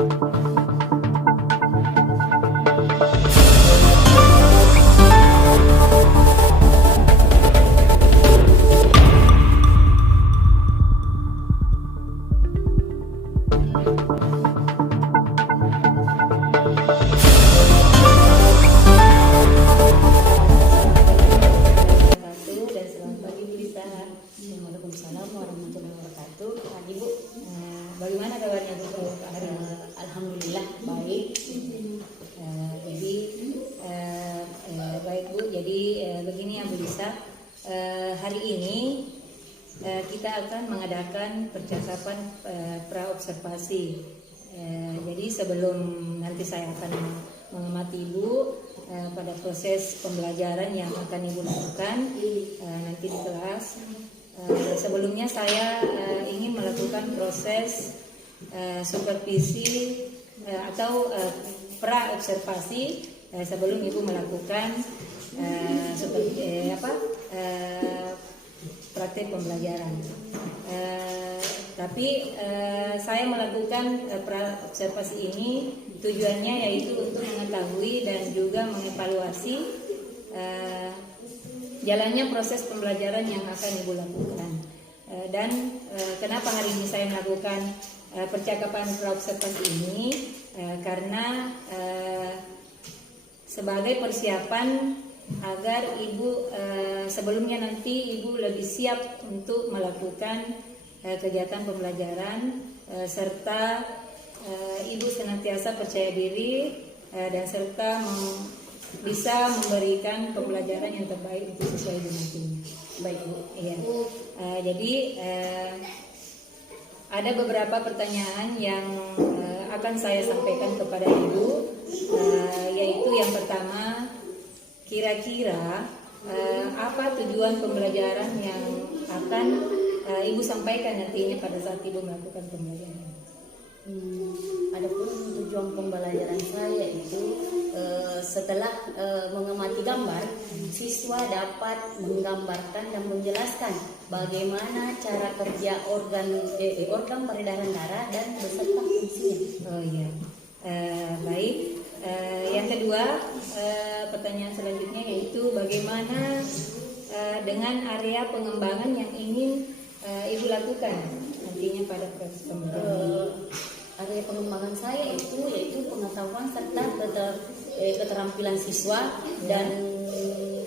Waalaikumsalam warahmatullahi wabarakatuh. Ibu, bagaimana kabarnya Bu? Alhamdulillah baik. Jadi baik Bu. Jadi begini ya Bu Lisa. Hari ini kita akan mengadakan percakapan praobservasi. Jadi sebelum nanti saya akan mengamati Ibu pada proses pembelajaran yang akan Ibu lakukan nanti di kelas. Sebelumnya saya ingin melakukan proses supervisi atau praobservasi sebelum Ibu melakukan praktek pembelajaran. Tapi saya melakukan praobservasi ini tujuannya yaitu untuk mengetahui dan juga mengevaluasi jalannya proses pembelajaran yang akan Ibu lakukan. Dan kenapa hari ini saya melakukan percakapan praobservasi ini? Karena sebagai persiapan agar Ibu sebelumnya nanti Ibu lebih siap untuk melakukan kegiatan pembelajaran serta Ibu senantiasa percaya diri dan serta bisa memberikan pembelajaran yang terbaik untuk siswa Ibu nantinya. Baik Bu. Iya. Jadi ada beberapa pertanyaan yang akan saya sampaikan kepada Ibu, yaitu yang pertama, kira-kira apa tujuan pembelajaran yang akan Ibu sampaikan nantinya pada saat Ibu melakukan pembelajaran? Adapun tujuan pembelajaran saya itu setelah mengamati gambar, siswa dapat menggambarkan dan menjelaskan bagaimana cara kerja organ peredaran darah dan beserta fungsinya. Oh iya, baik. Yang kedua, pertanyaan selanjutnya yaitu bagaimana dengan area pengembangan yang ingin Ibu lakukan nantinya pada proses pembelajaran? Area pengembangan saya itu yaitu pengetahuan serta keterampilan siswa, dan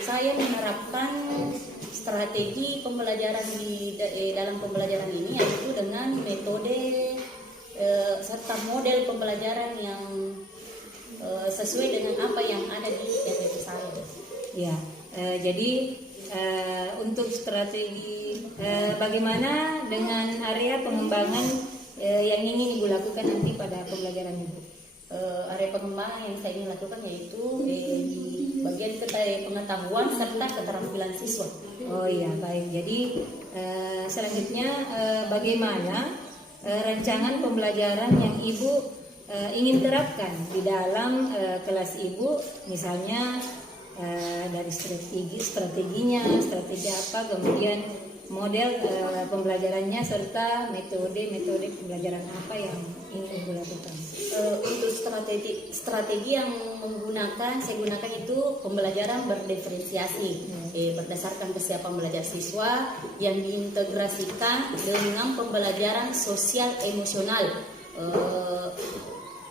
saya menerapkan strategi pembelajaran di dalam pembelajaran ini yaitu dengan metode serta model pembelajaran yang sesuai dengan apa yang ada di RPP saya. Ya, jadi untuk strategi bagaimana dengan area pengembangan yang ingin Ibu lakukan nanti pada pembelajaran Ibu? Area pengembangan yang saya ingin lakukan yaitu di bagian pengetahuan serta keterampilan siswa. Oh iya, baik. Jadi selanjutnya bagaimana rancangan pembelajaran yang Ibu ingin terapkan di dalam kelas Ibu, misalnya dari strateginya, strategi apa, kemudian model pembelajarannya serta metode pembelajaran apa yang ingin Ibu lakukan? Untuk strategi yang saya gunakan itu pembelajaran berdiferensiasi, berdasarkan kesiapan belajar siswa yang diintegrasikan dengan pembelajaran sosial emosional.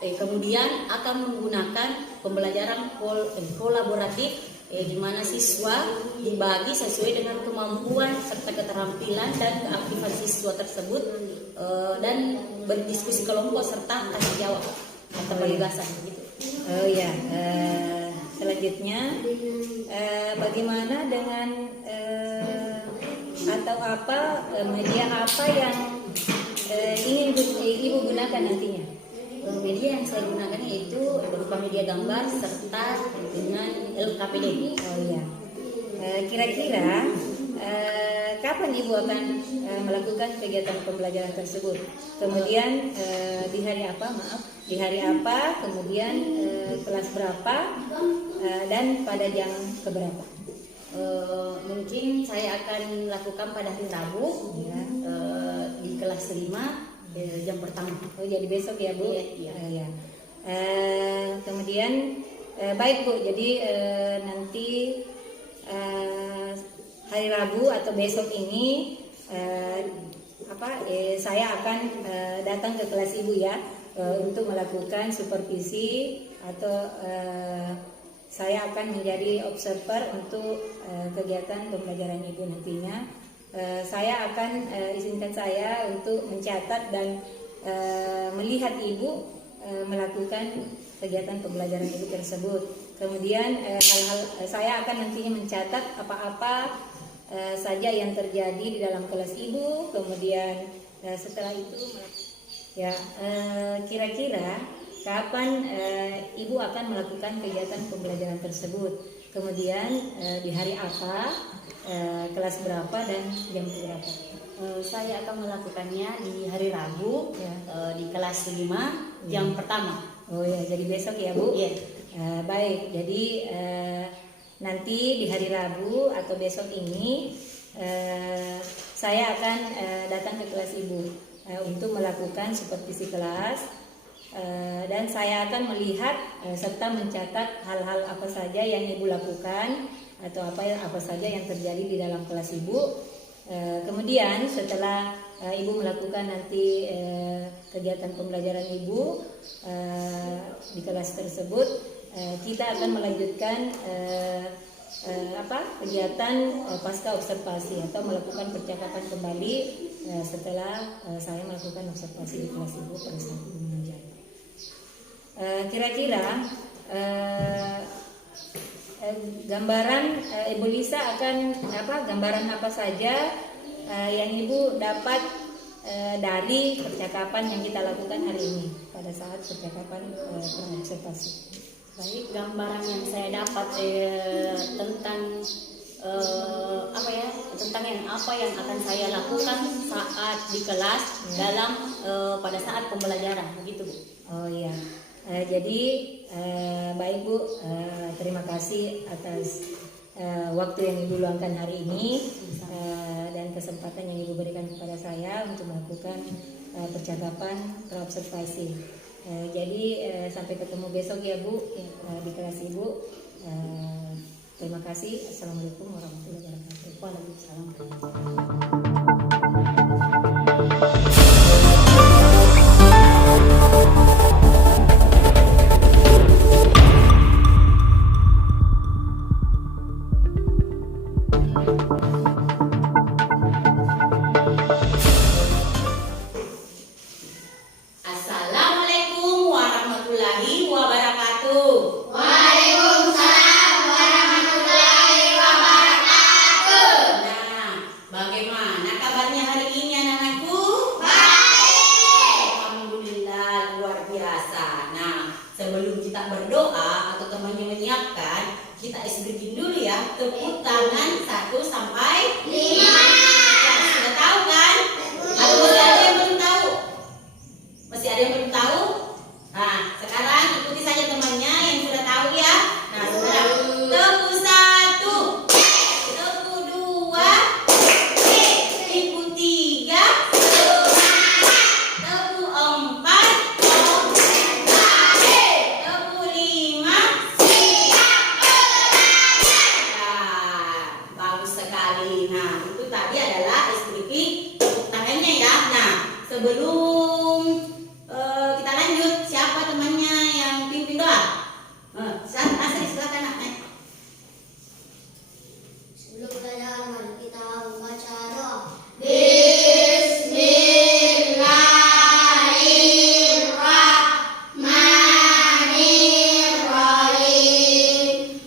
Kemudian akan menggunakan pembelajaran kolaboratif, di mana siswa dibagi sesuai dengan kemampuan serta keterampilan dan keaktifan siswa tersebut, dan berdiskusi kelompok serta tanya jawab atau penugasan gitu. Oh ya, selanjutnya bagaimana dengan atau apa media apa yang ingin Ibu gunakan nantinya? Media yang saya gunakan yaitu berupa media gambar serta dengan LKPD. Oh iya. Kira-kira kapan Ibu akan melakukan kegiatan pembelajaran tersebut? Kemudian di hari apa? Di hari apa? Kemudian kelas berapa? Dan pada jam keberapa? Mungkin saya akan lakukan pada hari Rabu, di kelas 5. jam pertama. Oh, jadi besok ya Bu? Iya. Ya. Kemudian baik Bu, jadi nanti hari Rabu atau besok ini saya akan datang ke kelas Ibu ya, untuk melakukan supervisi atau saya akan menjadi observer untuk kegiatan pembelajaran Ibu nantinya. Saya akan izinkan saya untuk mencatat dan melihat Ibu melakukan kegiatan pembelajaran Ibu tersebut. Kemudian hal-hal saya akan nantinya mencatat apa-apa saja yang terjadi di dalam kelas Ibu. Kemudian setelah itu ya kira-kira kapan Ibu akan melakukan kegiatan pembelajaran tersebut. Kemudian di hari apa, kelas berapa dan jam berapa? Saya akan melakukannya di hari Rabu Ya. Di kelas 5 jam pertama. Oh ya, jadi besok ya Bu? Iya. Baik, jadi nanti di hari Rabu atau besok ini saya akan datang ke kelas Ibu untuk melakukan supervisi kelas. Dan saya akan melihat serta mencatat hal-hal apa saja yang Ibu lakukan atau apa saja yang terjadi di dalam kelas Ibu. Kemudian setelah Ibu melakukan nanti kegiatan pembelajaran Ibu di kelas tersebut, kita akan melanjutkan kegiatan pasca observasi atau melakukan percakapan kembali setelah saya melakukan observasi di kelas Ibu pada saat Ibu mengajar. Kira-kira gambaran Ibu Lisa akan gambaran apa saja yang Ibu dapat dari percakapan yang kita lakukan hari ini pada saat percakapan observasi. Baik, gambaran yang saya dapat tentang apa yang akan saya lakukan saat di kelas dalam pada saat pembelajaran, begitu Bu. Oh iya. Jadi baik Bu, terima kasih atas waktu yang Ibu luangkan hari ini dan kesempatan yang Ibu berikan kepada saya untuk melakukan percakapan praobservasi. Jadi sampai ketemu besok ya Bu di kelas Ibu. Terima kasih. Assalamualaikum warahmatullahi wabarakatuh. Waalaikumsalam. Assalamualaikum warahmatullahi wabarakatuh. Nah, bagaimana kabarnya hari ini anak-anakku? Alhamdulillah, luar biasa. Nah, sebelum kita berdoa atau temannya menyiapkan, kita SBG dulu ya. Tepuk tangan 1 sampai 5. Sudah tahu kan? Atau masih ada yang belum tahu? Masih ada yang belum tahu? Nah, sekarang ikuti saja temannya yang sudah tahu ya. Nah, sekarang tepuk 1, tepuk 2, tepuk 3, tepuk 4, tepuk 5. Nah, bagus sekali. Nah, itu tadi adalah SPP tepuk tangannya ya. Nah, sebelum kita lanjut, siapa temannya yang pimpin doa? Asri, silakan nak. Sebelum belajar, mari kita membaca doa. Bismillahirrahmanirrahim.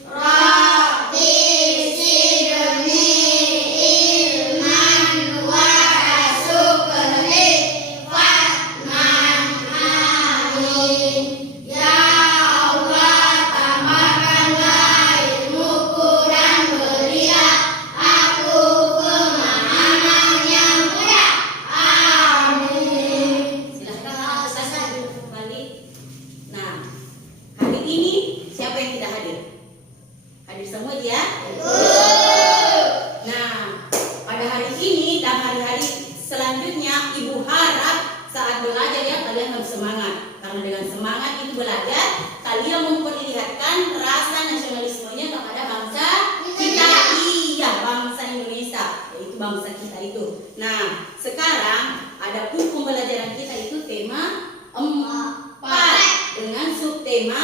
Rabbi zidni ilman warzuqni fahman. Amin. Ya Allah, tambahkanlah ilmuku dan berilah aku pemahaman yang mudah. Amin. Silahkan Ustazah duduk kembali. Nah, hari ini siapa yang tidak hadir? Hadir semua ya? Nah, pada hari ini dan hari-hari selanjutnya Ibu harap saat semangat itu belajar, kalian memperlihatkan rasa nasionalismenya kepada bangsa kita. Iya, bangsa Indonesia, yaitu bangsa kita itu. Nah, sekarang adapun pembelajaran kita itu tema 4 dengan subtema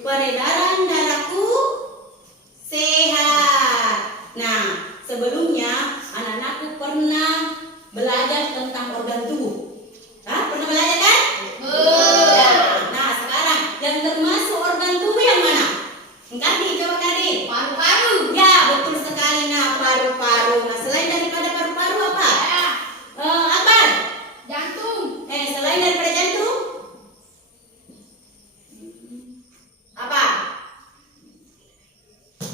peredaran darahku sehat. Nah, sebelumnya anak-anakku pernah belajar tentang organ tubuh. Hah? Pernah belajar kan? Nah, sekarang yang termasuk organ tubuh yang mana? Kadi, coba Kadi. Paru-paru. Ya, betul sekali. Nah, paru-paru. Nah, selain daripada paru-paru apa? Apa? Jantung. Selain daripada jantung? Apa?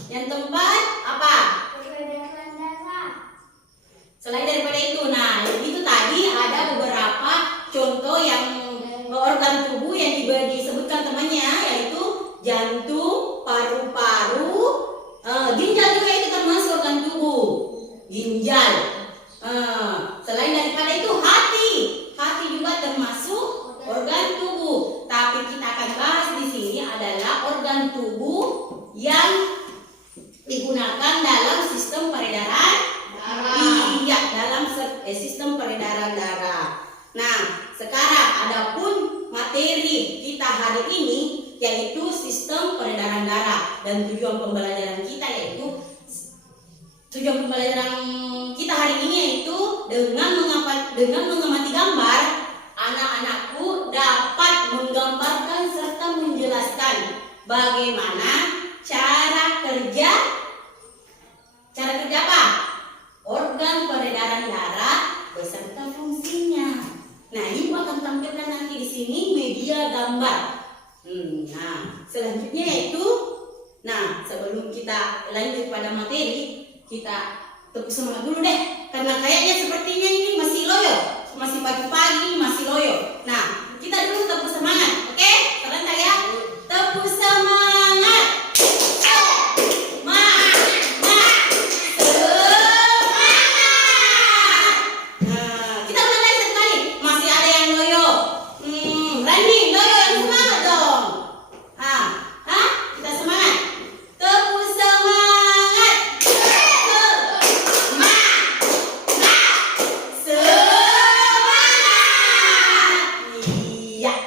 Yang tempat apa? Peredaran darah. Selain daripada itu, nah itu tadi ada beberapa contoh yang organ tubuh yang disebutkan temannya, yaitu jantung, paru-paru, ginjal juga itu termasuk organ tubuh. Ginjal. Selain daripada itu hati juga termasuk organ tubuh. Tapi kita akan bahas di sini adalah organ tubuh yang digunakan dalam sistem peredaran darah. Iya, dalam sistem peredaran darah. Nah, sekarang adapun materi kita hari ini yaitu sistem peredaran darah, dan tujuan pembelajaran kita hari ini yaitu dengan mengamati gambar, anak-anakku dapat menggambarkan serta menjelaskan bagaimana cara kerja apa? Organ peredaran darah beserta fungsinya. Nah, ibu akan tampilkan nanti di sini media gambar. Nah, selanjutnya yaitu, nah sebelum kita lanjut pada materi, kita tepuk semangat dulu deh, karena kayaknya sepertinya ini masih loyo, masih pagi-pagi masih loyo. Nah, kita dulu tepuk semangat, oke? Serentak ya, tepuk semangat.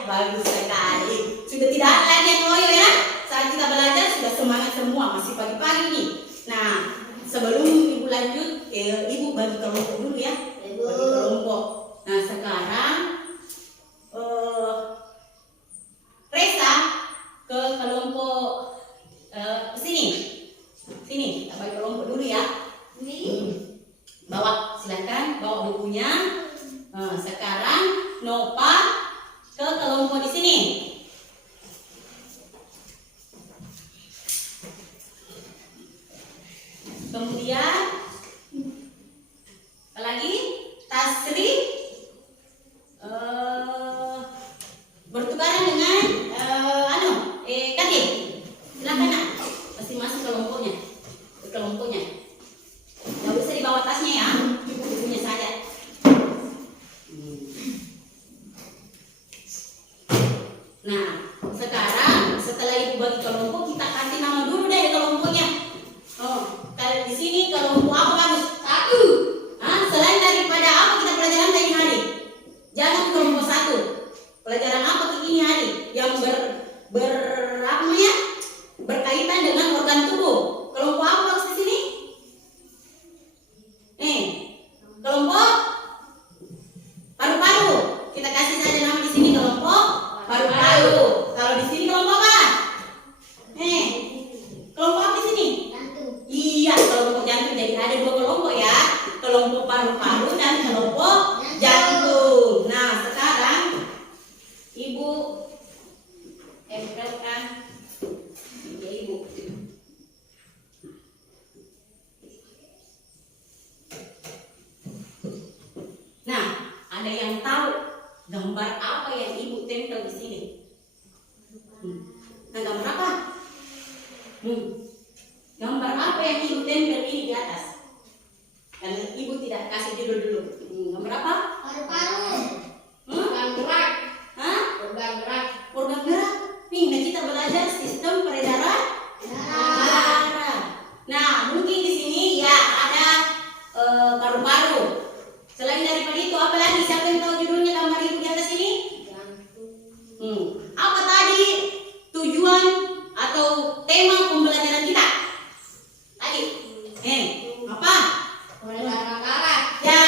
Bagus sekali. Sudah tidak ada lagi yang loyo ya. Saat kita belajar sudah semangat semua, masih pagi-pagi nih. Nah, sebelum ibu lanjut, ibu bagi kelompok dulu ya. Bagi kelompok. Nah, sekarang Reza ke kelompok sini. Sini, kita bagi kelompok dulu ya. Bawa, silakan bawa bukunya. Sekarang Nova ke kelompok di sini. Kemudian apa lagi? Tasri bertukaran dengan Katin. Silakan nak, masing-masing kelompoknya. Nggak usah dibawa tasnya ya, bukunya saja. Nah, sekarang setelah ibu bagi kelompok, kita kasih nama dulu deh kelompoknya. Kalau di sini kelompok apa bagus? 1. Selain daripada apa kita pelajaran tadi hari? Jangan kelompok 1. Pelajaran apa ini hari? Yang berkaitan dengan organ tubuh. Kelompok apa bagus di sini? Kelompok paru-paru. Kita kasih saja nama di sini kelompok paru-paru. Kalau di sini kelompok apa? Kelompok apa di sini? Jantung. Iya, kelompok jantung. Jadi ada 2 kelompok ya. Kelompok paru-paru dan kelompok jantung. Nah, sekarang ibu tempelkan ya ibu. Nah, ada yang tahu gambar apa yang ibu tempel di sini? Nah, gambar apa? Gambar apa yang ibu tempel ini di atas? Karena ibu tidak kasih judul dulu. Gambar apa? Paru-paru. Organ gerak. Hah? Organ gerak. Organ belajar sistem peredaran darah. Nah, mungkin di sini ya ada paru-paru. Selain daripada itu, apa lagi? Siapa yang tahu judulnya gambar itu di atas ini? Apa tadi tujuan atau tema pembelajaran kita? Tadi, apa? Peredaran darah. Ya,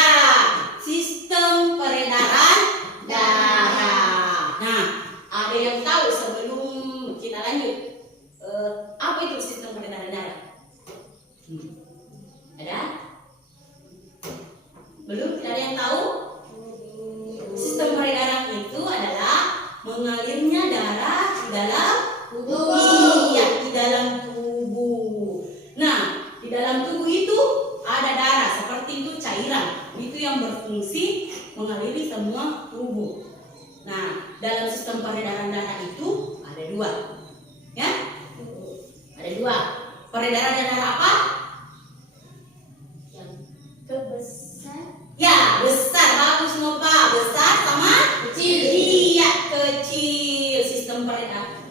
sistem peredaran darah. Nah, ada yang tahu sebelum kita lanjut apa itu sistem peredaran darah? Ada? Belum? Tidak ada yang tahu? Sistem peredaran itu adalah mengalirnya darah di dalam Tubuh. Iya, di dalam tubuh. Nah, di dalam tubuh itu ada darah, seperti itu cairan. Itu yang berfungsi mengaliri semua tubuh. Nah, dalam sistem peredaran darah itu ada dua. Ya? Ada dua. Peredaran darah apa? Kebesar. Ya, besar. Bagus Nova. Besar sama Kecil. Iya, kecil.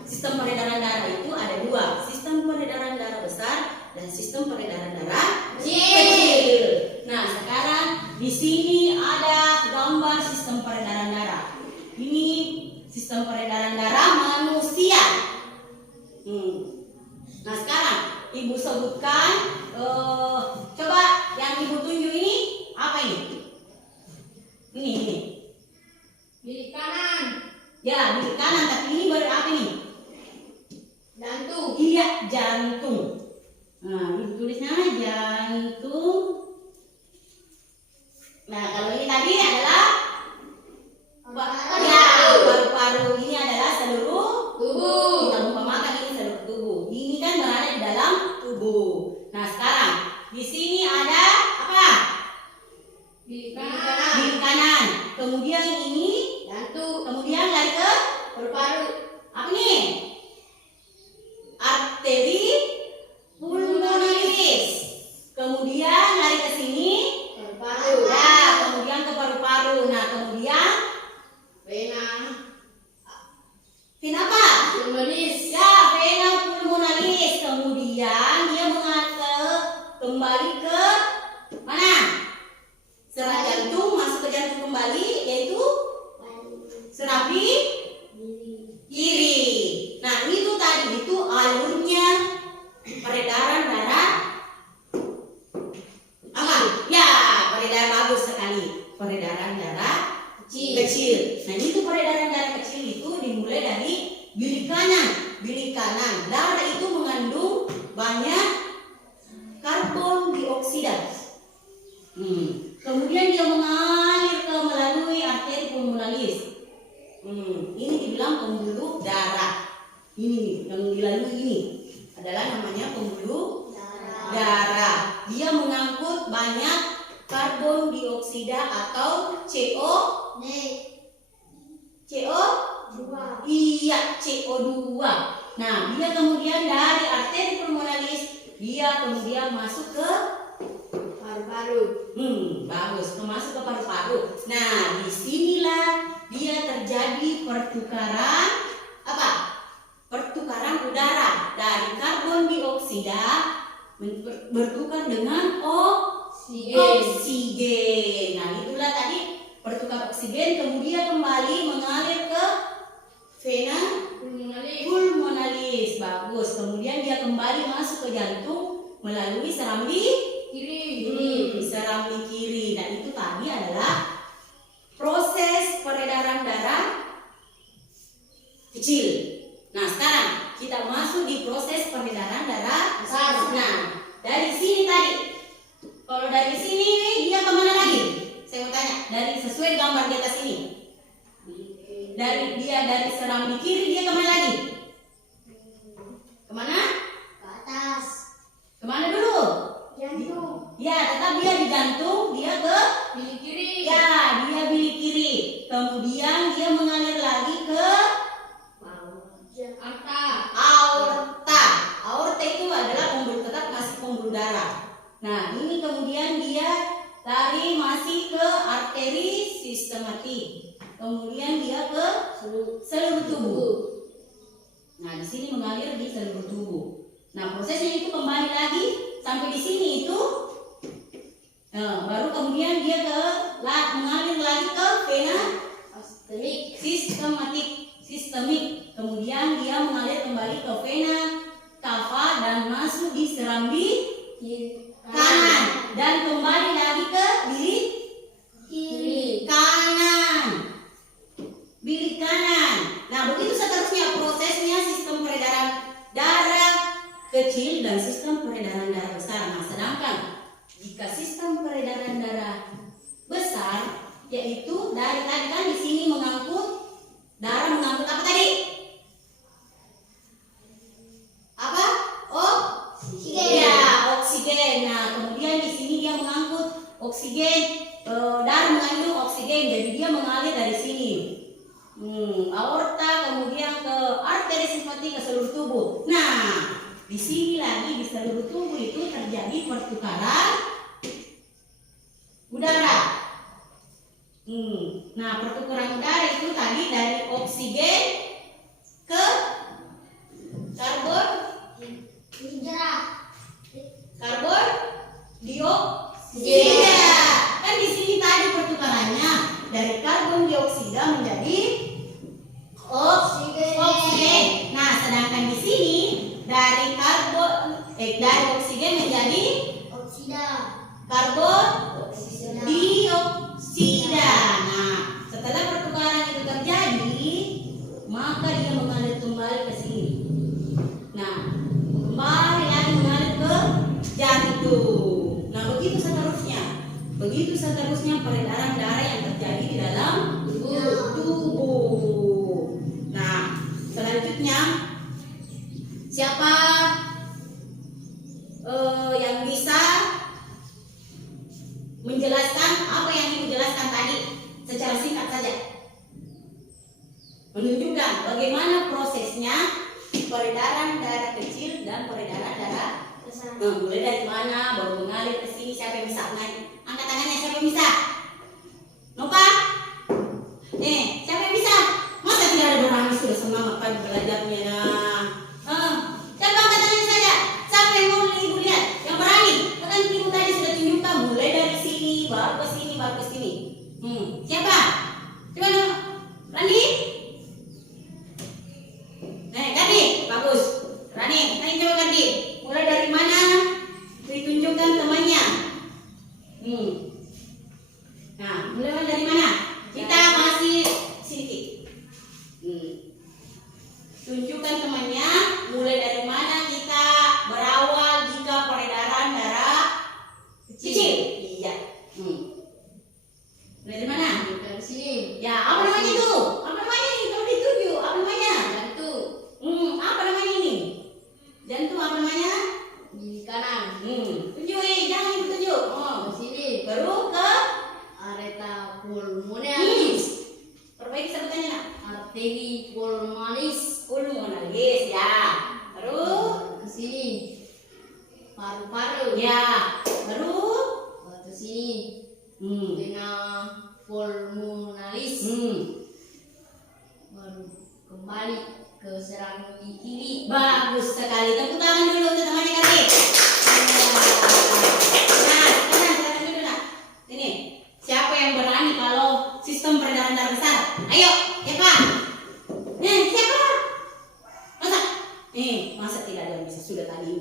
Sistem peredaran darah itu ada dua. Sistem peredaran darah besar dan sistem peredaran darah kecil. Nah, sekarang di sini ada gambar sistem peredaran darah. Ini sistem peredaran darah manusia. Nah, sekarang Ibu sebutkan, coba yang Ibu tunjuk ini apa ini? Ini. Di kanan. Ya, di kanan, tapi ini berapa ini? Jantung. Iya, jantung. Nah, Ibu tulisnya jantung. Nah, kalau ini tadi adalah ya, paru-paru. Ini adalah seluruh Tubuh. kita umpamakan ini seluruh tubuh. Ini kan berada di dalam tubuh. Nah, sekarang di sini ada apa? Di kanan. Di kanan. Kemudian ini, Jantung. kemudian lari ke Paru-paru. apa nih? Arteri pulmonalis. Kemudian lari ke sini. Paru-paru. Ya, kemudian ke paru-paru. Nah, kemudian Vena. vena apa? Pulmonalis. Ya, vena pulmonalis. Kemudian dia mengalir kembali ke mana? Serat jantung masuk ke jantung kembali, yaitu serapi kiri. Nah, itu tadi itu alurnya peredaran darah apa? Ya, peredaran bagus sekali. Peredaran darah kecil. Nah, itu peredaran darah kecil itu dimulai dari bilik kanan. Bilik kanan. Darah itu mengandung banyak karbon dioksida. Kemudian dia mengalir melalui arteri pulmonalis. Ini dibilang pembuluh darah. Ini yang dilalui ini adalah namanya pembuluh darah. Dia mengangkut banyak karbon dioksida atau CO. Iya, CO2. Nah, dia kemudian dari arteri pulmonalis dia kemudian masuk ke Paru-paru. bagus, masuk ke paru-paru. Nah, disinilah dia terjadi pertukaran apa? Pertukaran udara dari karbon dioksida bertukar dengan oksigen. Nah, itulah tadi pertukar oksigen, kemudian kembali mengalir ke vena pulmonalis. Bagus. Kemudian dia kembali masuk ke jantung melalui serambi serambi kiri. Dan itu tadi adalah proses peredaran darah kecil. Nah, sekarang kita masuk di proses peredaran darah besar. Nah, dari sini tadi, kalau dari sini dia kemana lagi? Saya mau tanya, dari sesuai gambar di atas ini. Dari serambi kiri dia kemana lagi? Kemana? Ke atas. Kemana dulu? Jantung. Ya, tetap dia di jantung, dia ke Bilik kiri. ya, dia bilik kiri. Kemudian dia mengalir lagi ke Aorta. aorta. Aorta itu adalah pembuluh, tetap masih pembuluh darah. Nah, ini kemudian dia lari masih ke arteri sistematik. Kemudian dia ke seluruh tubuh. Nah, di sini seluruh tubuh. Nah, prosesnya itu kembali lagi sampai di sini itu, baru kemudian dia mengalir lagi ke vena sistemik. Kemudian dia mengalir kembali ke vena cava dan masuk di serambi kanan dan kembali lagi ke bilik kanan. Nah, begitu seterusnya prosesnya sistem peredaran darah kecil dan sistem peredaran darah besar. Nah, sedangkan jika sistem peredaran darah besar, yaitu dari tadi kan di sini darah mengangkut apa tadi? Apa? Oksigen. Ya, oksigen. Nah, kemudian di sini dia mengangkut oksigen, darah mengandung oksigen, jadi dia mengalir dari sini. Aorta, kemudian ke arteri simpatik ke seluruh tubuh. Nah, di sini lagi di seluruh tubuh itu terjadi pertukaran udara. Nah, pertukaran udara itu tadi dari oksigen ke karbon dioksida. Kan di sini tadi pertukarannya dari karbon dioksida menjadi oksigen. Nah, sedangkan di sini dari oksigen menjadi karbon dioksida. Nah, setelah pertukaran itu terjadi, maka dia mengalir kembali ke sini. Nah, kembali lagi mengalir ke jantung. Nah, begitu seterusnya peredaran darah yang terjadi di dalam tubuh. Nah, selanjutnya siapa yang bisa menjelaskan apa yang dijelaskan tadi secara singkat saja, menunjukkan bagaimana prosesnya peredaran darah kecil dan peredaran darah besar. Mulai dari mana baru mengalir ke sini? Siapa yang bisa? Angkat tangannya, siapa yang bisa? Nova? Siapa yang bisa? Masa tidak ada berani sudah semangat pagi belajarnya? Siapa angkat tangannya saja? Siapa yang mau ibu lihat? Yang berani? Kan ibu tadi sudah tunjukkan mulai dari sini baru ke sini baru ke sini. Siapa? Coba dong, Rani? Gadi, bagus. Rani coba Gadi. Mulai dari mana? Ditunjukkan temannya. Nah, mulai dari mana? Kita masih sedikit. Tunjukkan temannya. Mulai dari mana kita berawal jika peredaran darah kecil? Iya. Mulai dari mana? Dari sini. Ya, apa namanya itu? Apa namanya ini? Kalau dituju, apa namanya? Jantung. Apa namanya ini? Jantung apa namanya? Di kanan. Tunjuk, jangan ditunjuk. Di sini. Baru ke Areta pulmonalis. perbaiki sebutannya nak. Arteri pulmonalis. Pulmonalis ya. Baru Ke sini. Paru-paru. ya. Baru Ke sini. Vena pulmonalis. Baru kembali ke serambi kiri. bagus sekali. Tepuk tangan dulu untuk temannya Kati. Nah, silakan dulu nak. Ini siapa yang berani kalau sistem peredaran darah besar? Ayo, siapa? Siapa? Masa tidak ada yang bisa? Sudah tadi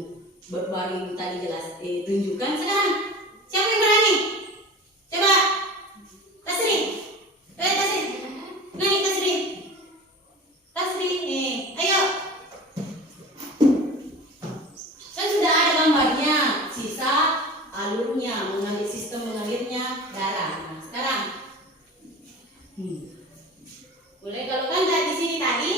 baru tadi jelas tunjukkan. Sekarang siapa yang berani? Coba Tasri. Tasri. Nani Tasri. Ayo. Kan sudah ada gambarnya, sisa alurnya, sistem mengalirnya darah. Nah, sekarang boleh kalau kan dari sini tadi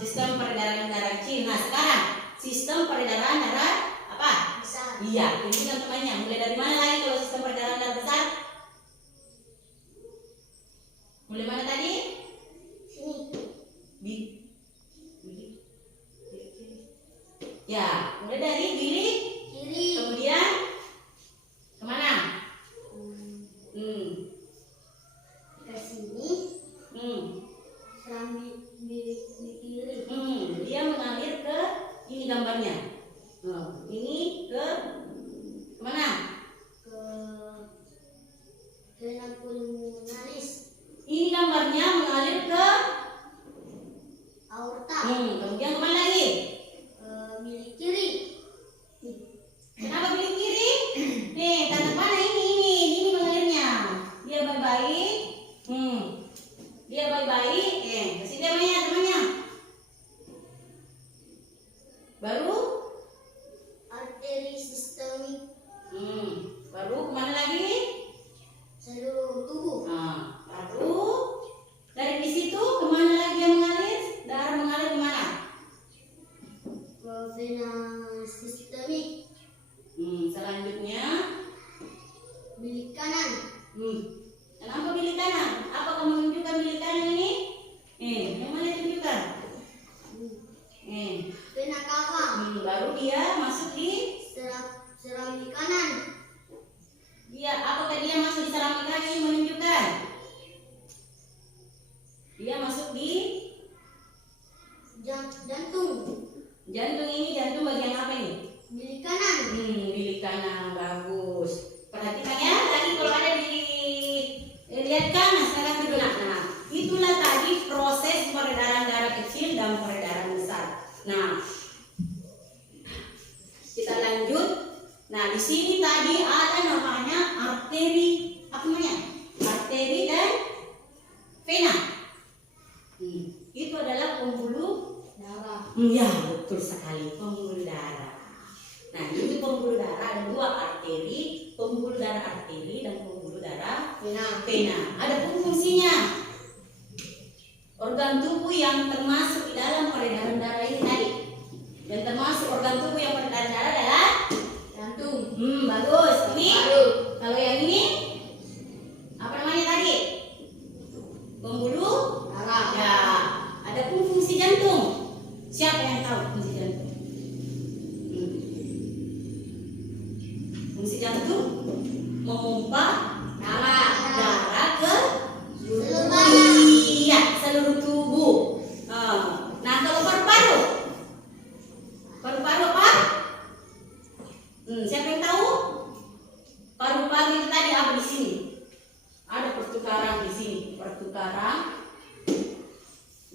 sistem peredaran darah kecil. Nah, sekarang sistem peredaran darah apa? Besar. Iya, ini kan temannya. Mulai dari mana lagi kalau sistem peredaran darah besar? Mulai mana tadi? Ya, mulai dari bilik Kiri. kemudian kemana? Ke sini. Hmm. Serambi di kiri. Dia mengalir ke gambarnya. Ini ke mana? Ke vena pulmonalis. Ini gambarnya mengalir ke Aorta. kemudian kemana lagi? Milik kiri. Kenapa pilih kiri? Nih, tanda mana ini mengalirnya. Dia baik-baik. Dia baik-baik. Kasih dia temannya. Baru? Arteri sistemik. Baru kemana lagi? Seluruh tubuh. Baru dari di situ kemana lagi yang mengalir? Darah mengalir kemana? Ke vena sistemik. Selanjutnya Milik kanan. kenapa bilik kanan? Apa kamu menunjukkan bilik kanan ini? Yang mana tunjukkan? Vena cava. Baru dia masuk di Serami kanan. apakah dia masuk di saraf kanan ini menunjukkan? Dia masuk di Jantung. jantung ini, jantung bagian apa ini? Milik kanan. Bilik kanan, bagus. Perhatikan ya, tadi kalau ada lihat kan, sekarang dulu nah, itulah tadi proses peredaran darah kecil dan peredaran besar. Nah, kita lanjut. Nah, di sini tadi ada namanya arteri, apa namanya? Arteri dan vena. Itu adalah pembuluh Darah. ya, betul sekali, pembuluh darah. Nah, ini pembuluh darah ada dua arteri, pembuluh darah arteri dan pembuluh darah vena. Ada fungsinya. Organ tubuh yang termasuk di dalam peredaran darah ini tadi. Yang termasuk organ tubuh yang peredaran darah adalah Jantung. bagus. Ini Baru. kalau yang ini apa namanya tadi? Pembuluh Darah. ya. Ada pun fungsi jantung. Siapa yang tahu fungsi jantung? Fungsi jantung memompa darah ke Seluruh badan. iya, seluruh tubuh. Nah, kalau paru-paru apa? Siapa yang tahu? Paru-paru itu tadi apa di sini? Ada pertukaran di sini, pertukaran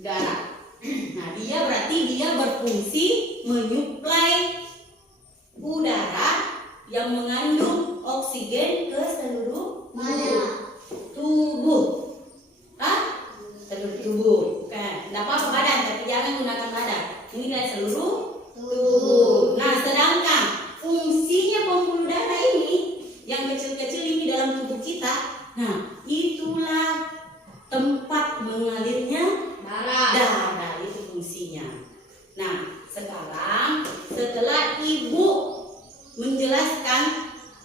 darah. Nah, dia berfungsi menyuplai udara yang mengandung oksigen ke seluruh tubuh. Seluruh tubuh. Kan, tidak apa-apa badan, tapi jangan gunakan badan. Ini kan seluruh tubuh. Nah, sedangkan fungsinya pembuluh darah ini yang kecil-kecil ini dalam tubuh kita, nah itulah tempat mengalirnya darah, itu fungsinya. Nah, sekarang setelah ibu menjelaskan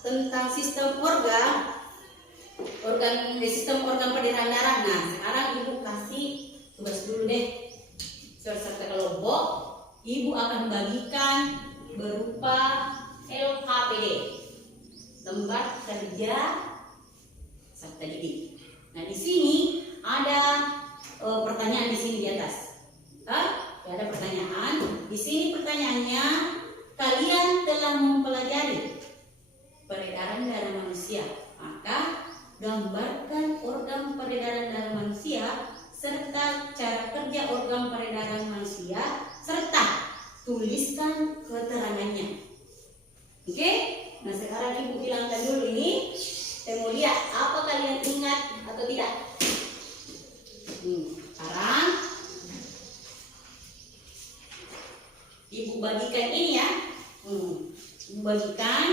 tentang sistem organ peredaran darah, nah sekarang ibu kasih tugas dulu deh. Serta kelompok, ibu akan bagikan berupa LKPD, lembar kerja peserta didik. Nah, di sini ada pertanyaan di sini di atas. Ada pertanyaan. Di sini pertanyaannya, kalian telah mempelajari peredaran darah manusia. Maka gambarkan organ peredaran darah manusia serta cara kerja organ peredaran manusia serta tuliskan keterangannya. Oke? Nah, sekarang ibu bilangkan dulu ini. Saya mau lihat apa kalian ingat atau tidak. Sekarang ibu bagikan ini ya. Ibu bagikan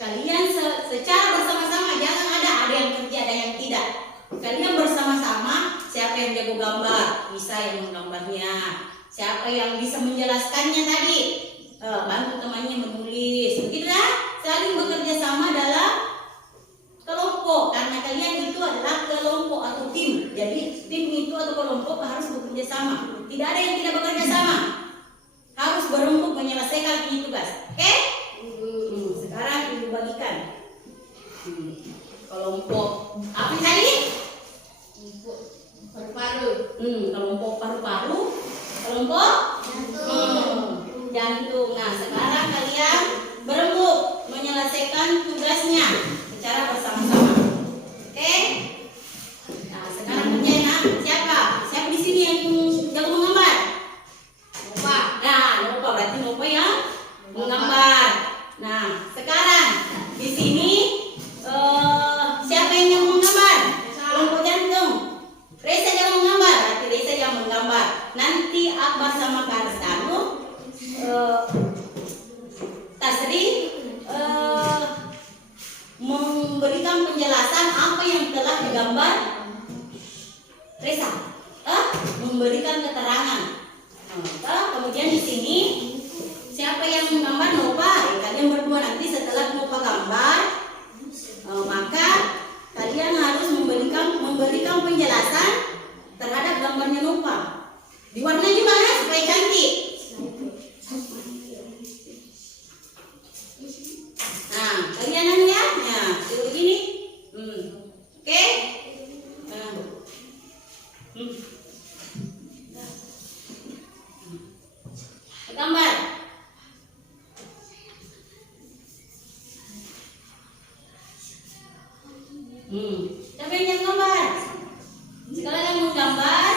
kalian secara bersama-sama, jangan ada yang kerja ada yang tidak. Kalian bersama-sama, siapa yang jago gambar bisa yang menggambarnya, siapa yang bisa menjelaskannya tadi bantu temannya menulis. Begitulah, saling bekerja sama dalam kelompok karena kalian itu adalah kelompok atau tim. Jadi tim itu atau kelompok harus bekerja sama. Tidak ada yang tidak bekerja sama. Harus berembuk menyelesaikan ini tugas. Oke? Sekarang ibu bagikan kelompok apa tadi? Paru-paru. Kelompok paru-paru, kelompok Jantung. jantung. Nah, tugasnya secara bersama-sama. Oke? Nah, sekarang kerjain ah. Siapa? Siapa di sini yang jago menggambar? Nova. Nah, Nova berarti Nova yang menggambar. Nah, sekarang di sini siapa yang jago menggambar? Kelompok jantung. Reza jago menggambar. Berarti Reza yang menggambar. Nanti Akbar sama Karsanu Tasri memberikan penjelasan apa yang telah digambar Reza, memberikan keterangan. Kemudian di sini siapa yang menggambar? Nova. Kalian berdua nanti setelah Nova gambar, maka kalian harus memberikan penjelasan terhadap gambarnya Nova. Diwarnai juga ya supaya cantik. Nah, kalian ya, begini. Oke. Gambar. Siapa yang gambar? Sekarang yang menggambar.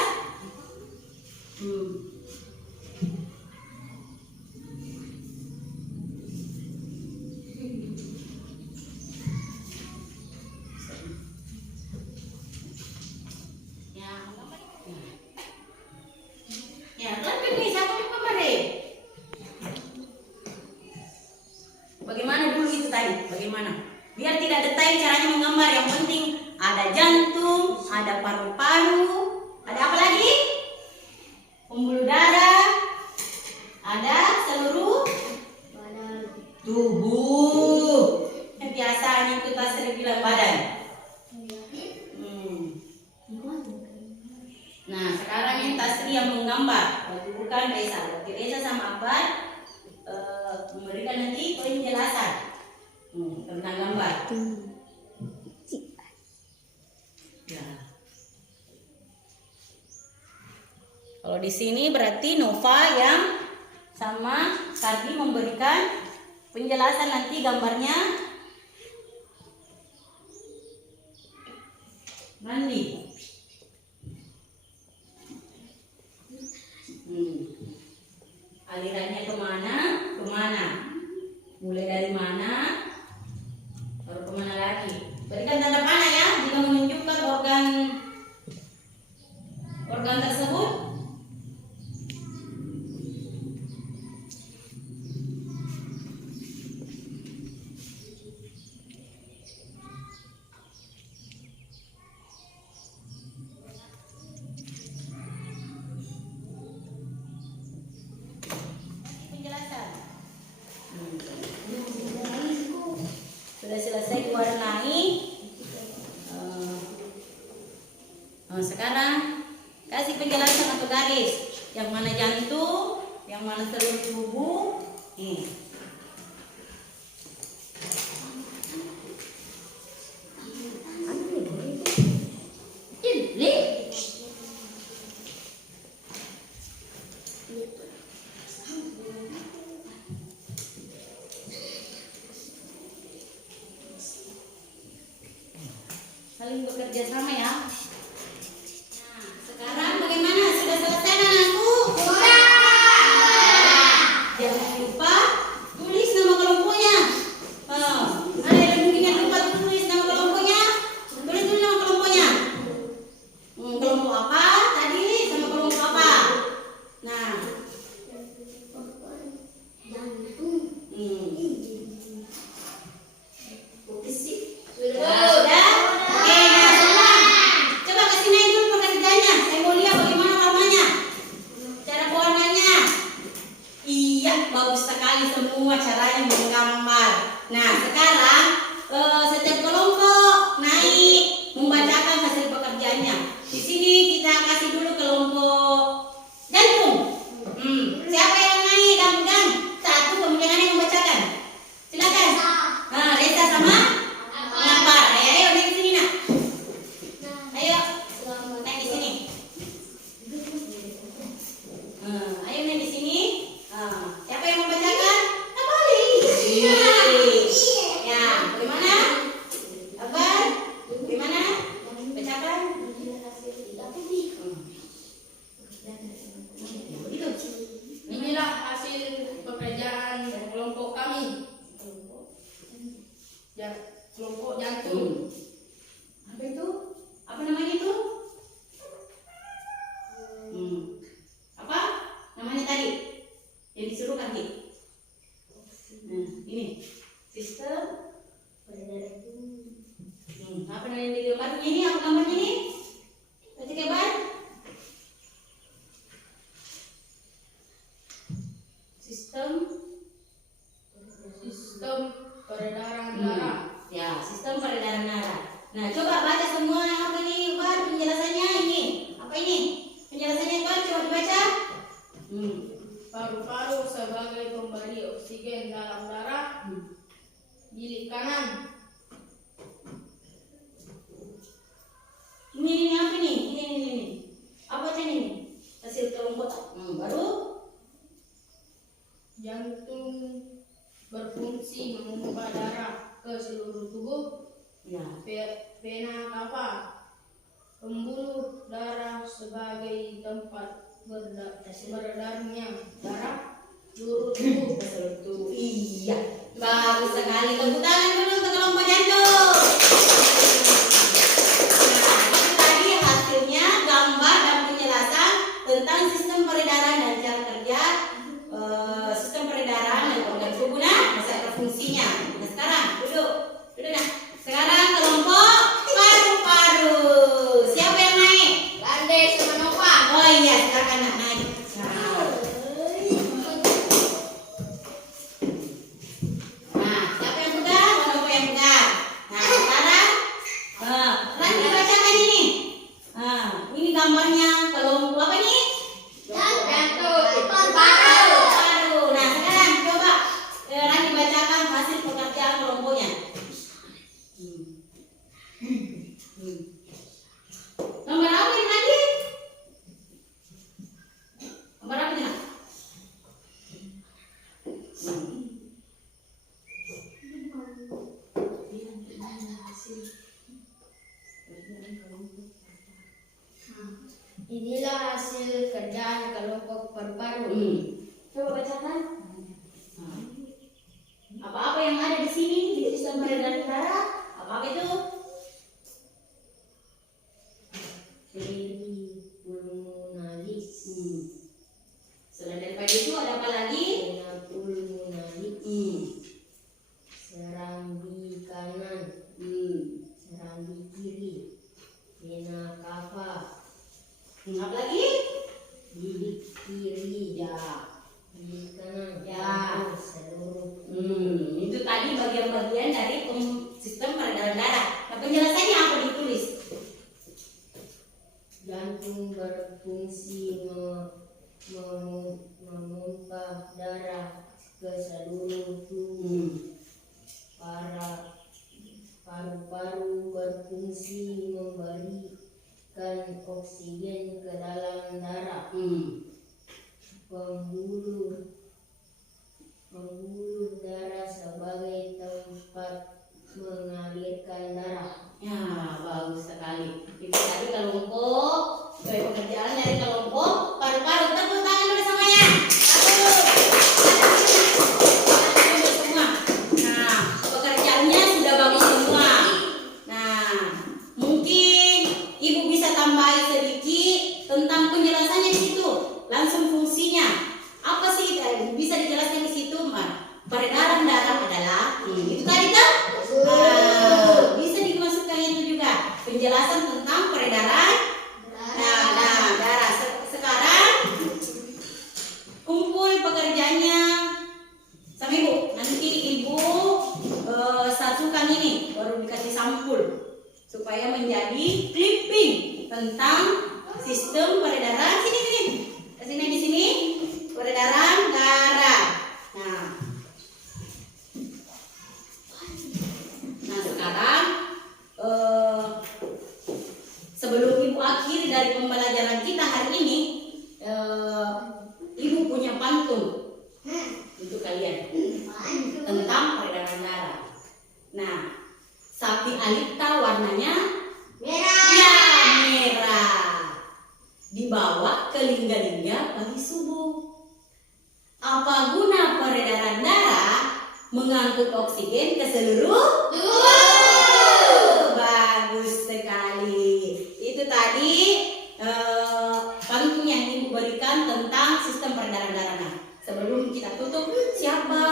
Ya, tapi nih siapa yang gambar deh? Bagaimana dulu itu tadi? Bagaimana? Biar tidak detail caranya menggambar. Yang penting ada jantung, ada paru-paru, ada apa lagi? Pembuluh darah, ada seluruh tubuh. Biasanya kita sering bilang badan. Nah, sekarang yang Tasri yang menggambar, bukan Reza. Berarti Reza sama Akbar memberikan nanti penjelasan tentang gambar. Ya. Kalau di sini berarti Nova yang sama Kardi memberikan penjelasan nanti gambarnya mandi. Alirannya kemana? Mulai dari mana? Baru kemana lagi? Berikan tanda panah ya jika menunjukkan organ tersebut. Sudah selesai diwarnai. Sekarang kasih penjelasan atau garis. Yang mana jantung, yang mana seluruh tubuh. Nih. Saling bekerja sama ya. Nah, sekarang bagaimana? Sudah selesai anakku? Sudah. Jangan lupa tulis nama kelompoknya. Ada yang mungkin yang lupa tulis nama kelompoknya? Tulis dulu nama kelompoknya. Kelompok apa tadi sama kelompok apa? Nah. Sudah. Coba kasih naik dulu pekerjaannya. Saya mau lihat bagaimana warnanya. Cara pewarnanya. Iya, bagus sekali semua caranya menggambar. Nah, sekarang setiap kelompok naik membacakan hasil pekerjaannya. Di sini kita kasih dulu kelompok jantung. Siapa yang naik dan pegang? Satu, kemudian yang membacakan. Silakan. Nah, Reza sama Akbar. Ayo naik ke sini nak. Ayo naik di sini. Ayo naik di sini. Siapa yang membacakan? Kembali. kelompok jantung. Apa itu? Apa namanya itu? Apa namanya tadi? Yang disuruh kaki. Nah, ini sistem. Apa namanya di gambarnya ini? Apa gambarnya ini? Baca gambar. Sistem Peredaran darah. Ya, sistem peredaran darah. Nah, coba baca semua apa nih, Bar, penjelasannya ini. Apa ini? Penjelasannya, Bar, coba dibaca. Paru-paru sebagai pemberi oksigen dalam darah. Bilik kanan. Ini apa nih? Ini. Apa aja nih? Hasil kelompok. Baru Jantung berfungsi memompa darah ke seluruh tubuh. ya. Vena cava, pembuluh darah sebagai tempat beredarnya darah seluruh tubuh. Iya, bagus sekali. Tepuk tangan dulu untuk kelompok jantung. Nah, itu tadi hasilnya gambar dan penjelasan tentang sistem peredaran dan cara kerja sistem peredaran dan organ tubuh beserta fungsinya. Nah, sekarang duduk nah. Sekarang kelompok paru-paru. Siapa yang naik? Landes sama Nova. Oh iya, silakan naik. Nah, siapa yang pegang? Nova yang pegang. Nah, sekarang Randy bacakan ini. Ini gambarnya kelompok apa nih? Paru. Nah, sekarang coba Randy bacakan hasil pekerjaan kelompoknya. Nomor apa ini lagi? Nomor apa ini? Inilah hasil kerjaan kelompok paru-paru. Coba bacakan. Apa-apa yang ada di sini di sistem peredaran darah? Apa itu? Pulmonalis. Selain daripada itu ada apa lagi? Vena pulmonalis. Serambi kanan. Serambi kiri. Vena cava. Apa lagi? Bilik kiri. Ya. Bilik kanan. Ya. Seluruh. Itu tadi bagian-bagian dari sistem peredaran darah. Nah, penjelasannya apa ditulis? Jantung berfungsi memompa darah ke seluruh tubuh. Paru-paru berfungsi memberikan oksigen ke dalam darah. Pembuluh darah sebagai tempat mengalirkan darah. Ya, bagus sekali. Itu tadi kelompok pekerjaan dari kelompok paru-paru. Tepuk tangan dulu semuanya. Bagus semua. Nah, pekerjaannya sudah bagus semua. Nah, mungkin Ibu bisa tambahin sedikit tentang penjelasannya di situ. Langsung fungsinya. Apa sih bisa dijelaskan di situ, Mbak? Peredaran darah adalah itu tadi kan? Bisa dimasukkan itu juga penjelasan tentang peredaran darah. Sekarang kumpul pekerjaannya sama Ibu. Nanti Ibu satukan ini baru dikasih sampul supaya menjadi clipping tentang sistem peredaran sini di sini peredaran darah. Nah sekarang sebelum Ibu akhiri dari pembelajaran kita hari ini, Ibu punya pantun untuk kalian tentang peredaran darah. Nah, sapi alita warnanya merah. Dibawa ke lingga-lingga pagi subuh. Apa guna peredaran darah? mengangkut oksigen ke seluruh bagus sekali. Itu tadi pantun yang Ibu berikan tentang sistem peredaran darah. Nah, sebelum kita tutup, siapa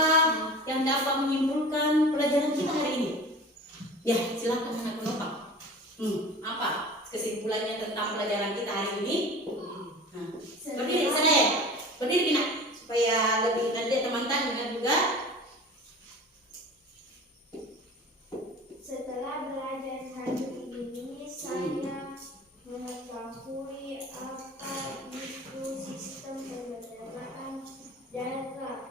yang dapat menyimpulkan pelajaran kita hari ini? Ya, silakan anak penopang. Apa kesimpulannya tentang pelajaran kita hari ini? Nah, berdiri sana ya, berdiri nak, supaya lebih nanti teman-teman dengar juga. Setelah belajar hari ini, saya mengetahui apa itu sistem peredaran darah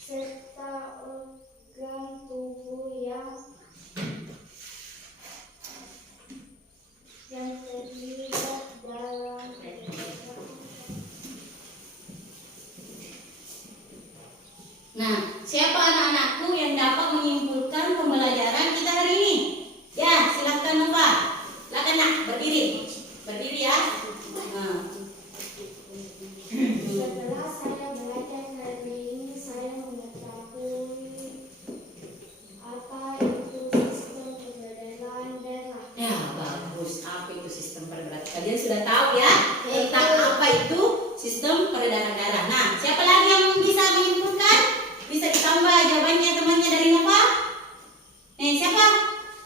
serta organ tubuh yang terlibat dalam peredaran. Nah, siapa anak-anakku yang dapat menyimpulkan pembelajaran kita hari ini? Ya, silakan Nova. Silakan nak, berdiri. Berdiri ya. Nah. Setelah saya belajar hari ini, saya mengetahui apa itu sistem peredaran darah. Ya, bagus. Apa itu sistem peredaran? Kalian sudah tahu ya tentang apa itu sistem peredaran darah. Nah, siapa lagi yang bisa menyimpulkan? Bisa ditambah jawabannya temannya dari Nova? Siapa?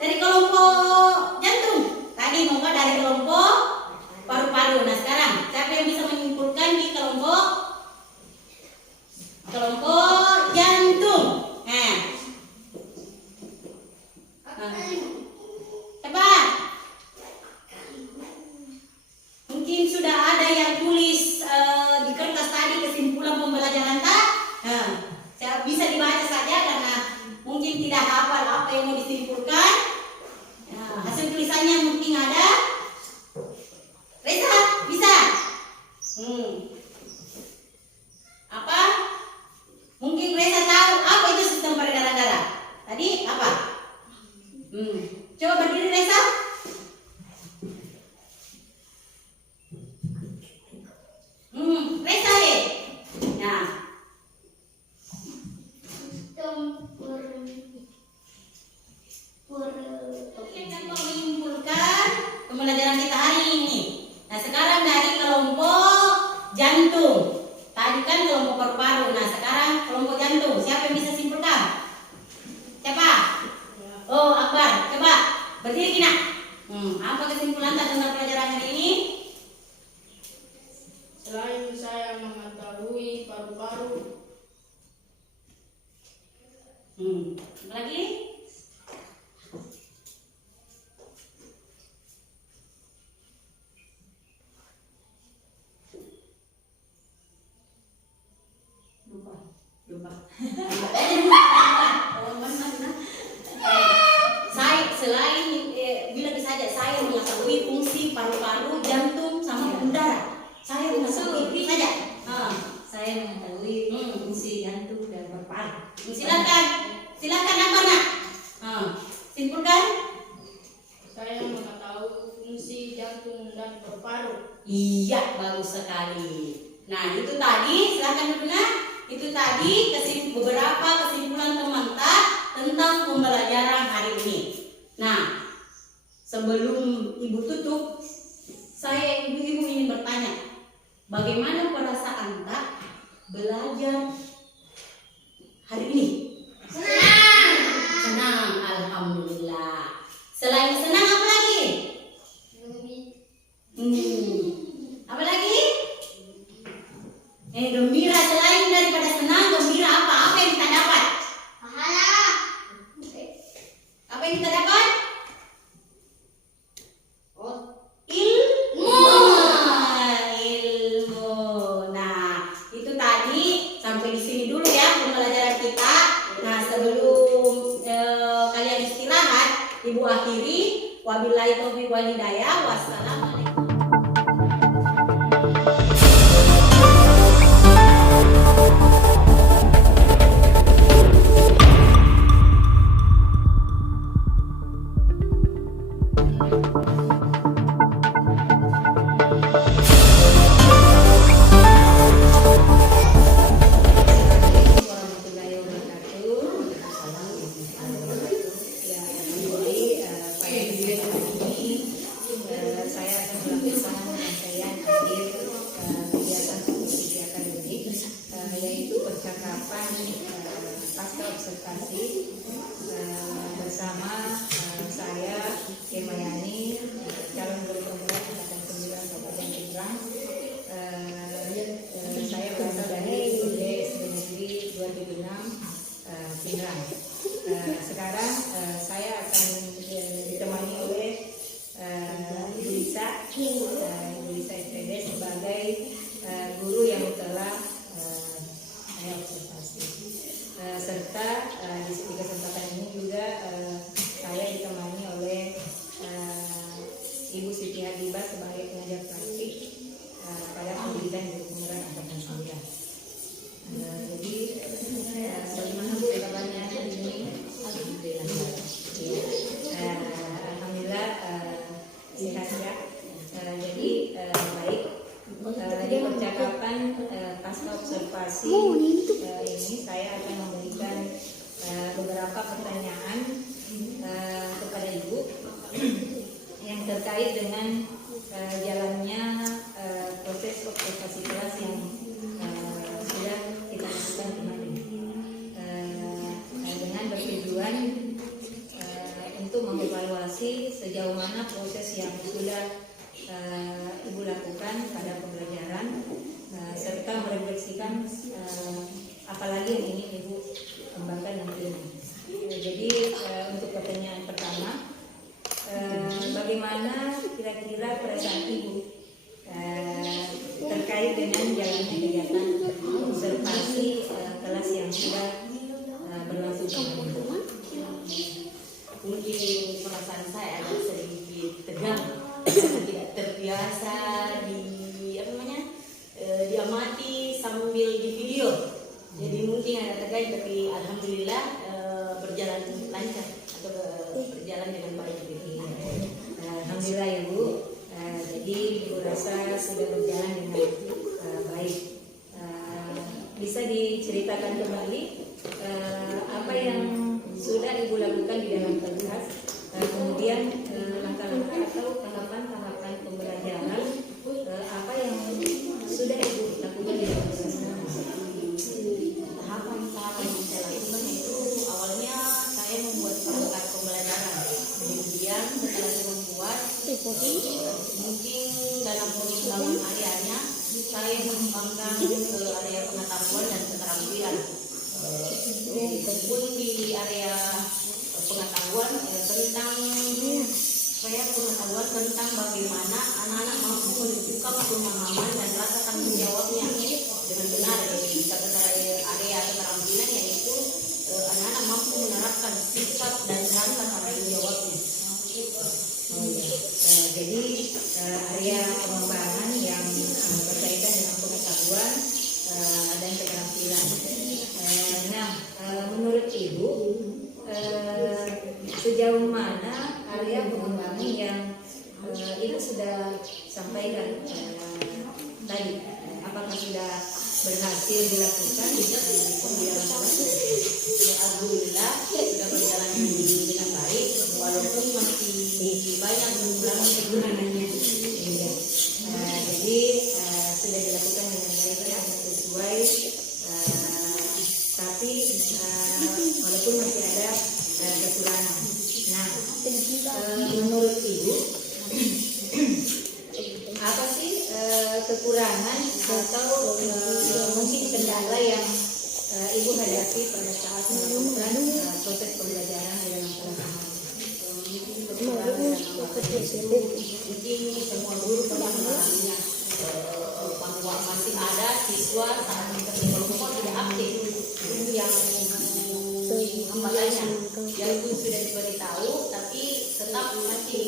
Dari kelompok jantung. Tadi Nova dari kelompok paru-paru. Nah, sekarang siapa yang bisa menyimpulkan di kelompok jantung? Siapa? Mungkin sudah ada yang tulis di kertas tadi kesimpulan pembelajaran tak? Saya bisa dibaca saja karena mungkin tidak hafal apa yang mau disimpulkan. Hasil tulisannya mungkin ada. Reza, bisa? Apa? Mungkin Reza tahu apa itu sistem peredaran darah. Tadi apa? Coba berdiri Reza. Reza deh. Nah, Oke, dapat menyimpulkan pembelajaran kita hari ini. Nah, sekarang dari kelompok jantung. Tadi kan kelompok paru-paru. Nah, sekarang kelompok jantung. Siapa yang bisa simpulkan? Siapa? Oh, Akbar. Coba berdiri Kina. Apa kesimpulan tentang pelajaran hari ini? Selain saya mengetahui paru-paru, Lagi? Lupa. Saya selain bilang saja saya mengetahui fungsi paru-paru, jantung sama udara. Saya mengetahui saja. Saya mengetahui fungsi jantung dan paru-paru. Silakan apa nak? Simpulkan. saya mengetahui fungsi jantung dan paru-paru. Iya, bagus sekali. Nah, itu tadi, silakan Luna. Itu tadi beberapa kesimpulan teman-teman tentang pembelajaran hari ini. Nah, sebelum Ibu tutup, saya ibu-ibu ingin bertanya, bagaimana perasaan tak belajar hari ini? Senang, alhamdulillah. Selain senang apa lagi? Apa lagi? Gembira. Selain daripada senang, gembira apa? Apa yang kita dapat? Pahala. Apa yang kita dapat? Ilmu. Nah, itu tadi sampai di sini dulu ya pembelajaran kita. Nah, sebelum kalian istirahat, Ibu akhiri. Wabillahi taufiq wal hidayah. Wassalamualaikum. observasi ini saya akan memberikan beberapa pertanyaan kepada Ibu yang terkait dengan jalannya proses observasi kelas yang sudah kita lakukan kemarin, dengan bertujuan untuk mengevaluasi sejauh mana proses yang sudah Ibu lakukan pada pembelajaran, serta merefleksikan apalagi yang ingin Ibu kembangkan nanti. Jadi untuk pertanyaan pertama, bagaimana kira-kira perasaan Ibu terkait dengan jalannya kegiatan observasi kelas yang sudah berlangsung? Mungkin perasaan saya agak sedikit tegang, tidak terbiasa diamati sambil di video. Jadi mungkin ada tegang, tapi alhamdulillah berjalan lancar atau berjalan dengan baik. Alhamdulillah ya Bu. Jadi Ibu rasa sudah berjalan dengan baik. Bisa diceritakan kembali apa yang sudah Ibu lakukan di dalam kelas, kemudian langkah-langkah atau tahapan-tahapan pembelajaran apa yang sudah Ibu lakukan di dalam kelas. Tahapan-tahapan yang saya lakukan itu awalnya saya membuat perangkat pembelajaran. Kemudian setelah saya membuat, mungkin dalam pengembangan areanya saya mengembangkan area pengetahuan dan keterampilan. Pun di area pengetahuan tentang bagaimana anak-anak mampu menunjukkan pemahaman dan rasa tanggung jawabnya dengan benar. Di area keterampilan yaitu anak-anak mampu menerapkan sikap dan rasa tanggung jawabnya. Jadi area pengembangan yang berkaitan dengan pengetahuan dan keterampilan. Nah, menurut Ibu sejauh mana area pengembangan yang Ibu sudah sampaikan tadi? Apakah sudah berhasil dilakukan di dalam kelas? Alhamdulillah sudah berjalan dengan baik, walaupun masih banyak kekurangannya. Jadi sudah dilakukan dengan baik ya, sesuai. Tapi walaupun masih ada kekurangan. Nah, menurut Ibu apa sih kekurangan atau mungkin kendala yang Ibu hadapi pada saat melakukan proses pembelajaran di dalam kelas? Mungkin semua guru pernah mengalaminya bahwa masih ada siswa saat kelompok tidak aktif. Itu yang hambatannya, yang itu sudah diberitahu tapi tetap masih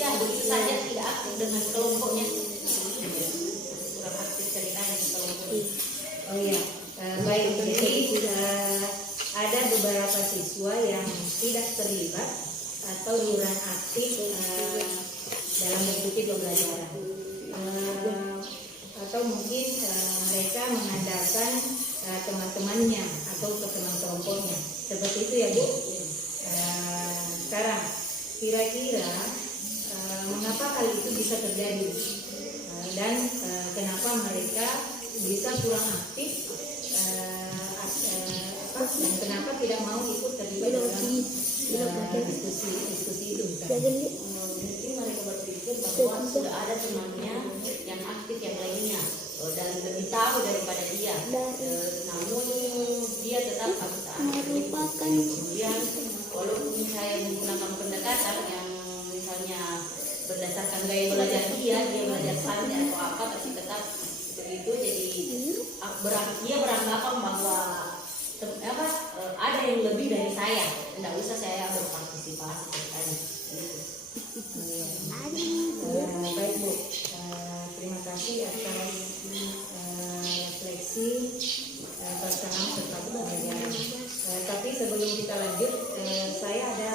begitu saja tidak aktif dengan kelompoknya. Kurang aktif ceritanya di kelompoknya. Oh iya, baik. Jadi ada beberapa siswa yang tidak terlibat atau kurang aktif dalam mengikuti pembelajaran, atau mungkin mereka mengandalkan teman-temannya atau teman kelompoknya. Seperti itu ya Bu. Sekarang kira-kira mengapa hal itu bisa terjadi dan kenapa mereka bisa kurang aktif dan kenapa tidak mau ikut terlibat dalam diskusi itu? Mungkin mereka berpikir bahwa sudah ada temannya yang aktif yang lainnya dan lebih tahu daripada dia. Namun dia tetap harus aktif. Kemudian walaupun saya menggunakan pendekatan yang misalnya berdasarkan gaya belajar dia belajar santai atau apa, tapi tetap begitu. Jadi dia beranggapan bahwa ada yang lebih dari saya, tidak usah saya berpartisipasi katanya. Baik Bu, terima kasih atas refleksi pasangan serta pembelajaran. Tapi sebelum kita lanjut, saya ada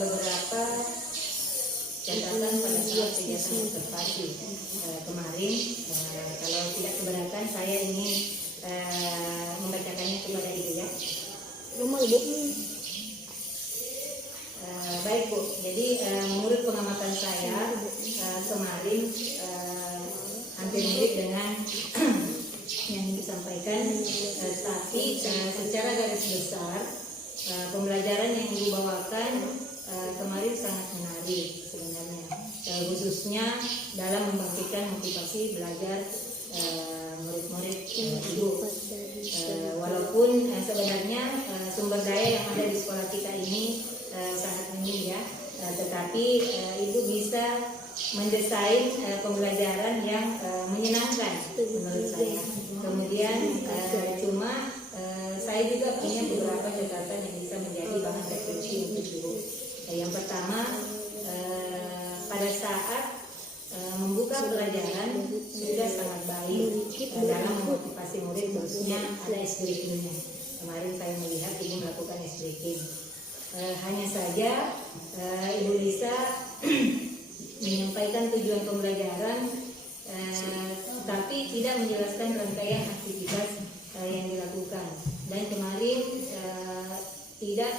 beberapa catatan pada saat kegiatan observasi kemarin. Kalau tidak keberatan, saya ingin hampir mirip dengan yang disampaikan, tapi secara garis besar pembelajaran yang Ibu bawakan kemarin sangat menarik sebenarnya, khususnya dalam membangkitkan motivasi belajar murid-murid Ibu. Walaupun sebenarnya sumber daya yang ada di sekolah kita ini sangat minim ya, tetapi Ibu bisa mendesain pembelajaran yang menyenangkan menurut saya. Kemudian cuma saya juga punya beberapa catatan yang bisa menjadi bahan refleksi untuk Ibu. Yang pertama, pada saat membuka pelajaran sudah sangat baik dalam memotivasi murid, khususnya ada ice breaking-nya. Kemarin saya melihat Ibu melakukan ice breaking. Hanya saja Ibu Lisa menyampaikan tujuan pembelajaran, tapi tidak menjelaskan rangkaian aktivitas yang dilakukan. Dan kemarin tidak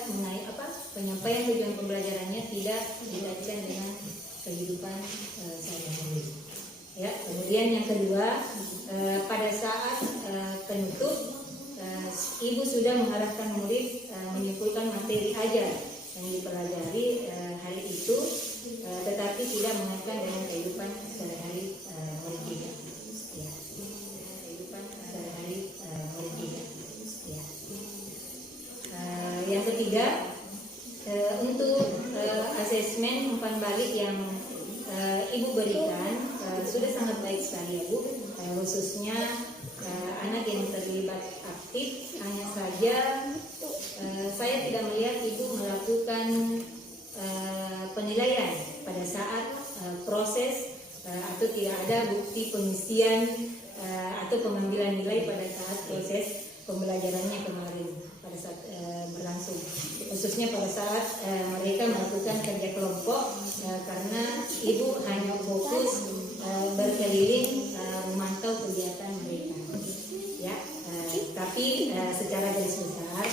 penyampaian tujuan pembelajarannya tidak dikaitkan dengan kehidupan sehari-hari. Ya, kemudian yang kedua, pada saat penutup, Ibu sudah mengarahkan murid menyimpulkan materi ajar yang dipelajari hari itu, tetapi tidak mengaitkan dengan kehidupan sehari-hari murid kita. Ya. Kehidupan sehari-hari murid kita. Ya. Yang ketiga, untuk asesmen umpan balik yang Ibu berikan sudah sangat baik sekali ya Bu, khususnya anak yang terlibat aktif. Hanya saja saya tidak melihat Ibu melakukan penilaian pada saat proses atau tidak ada bukti pengisian atau pengambilan nilai pada saat proses pembelajarannya kemarin pada saat berlangsung, khususnya pada saat mereka melakukan kerja kelompok, karena Ibu hanya fokus berkeliling memantau kegiatan mereka ya, tapi secara garis besar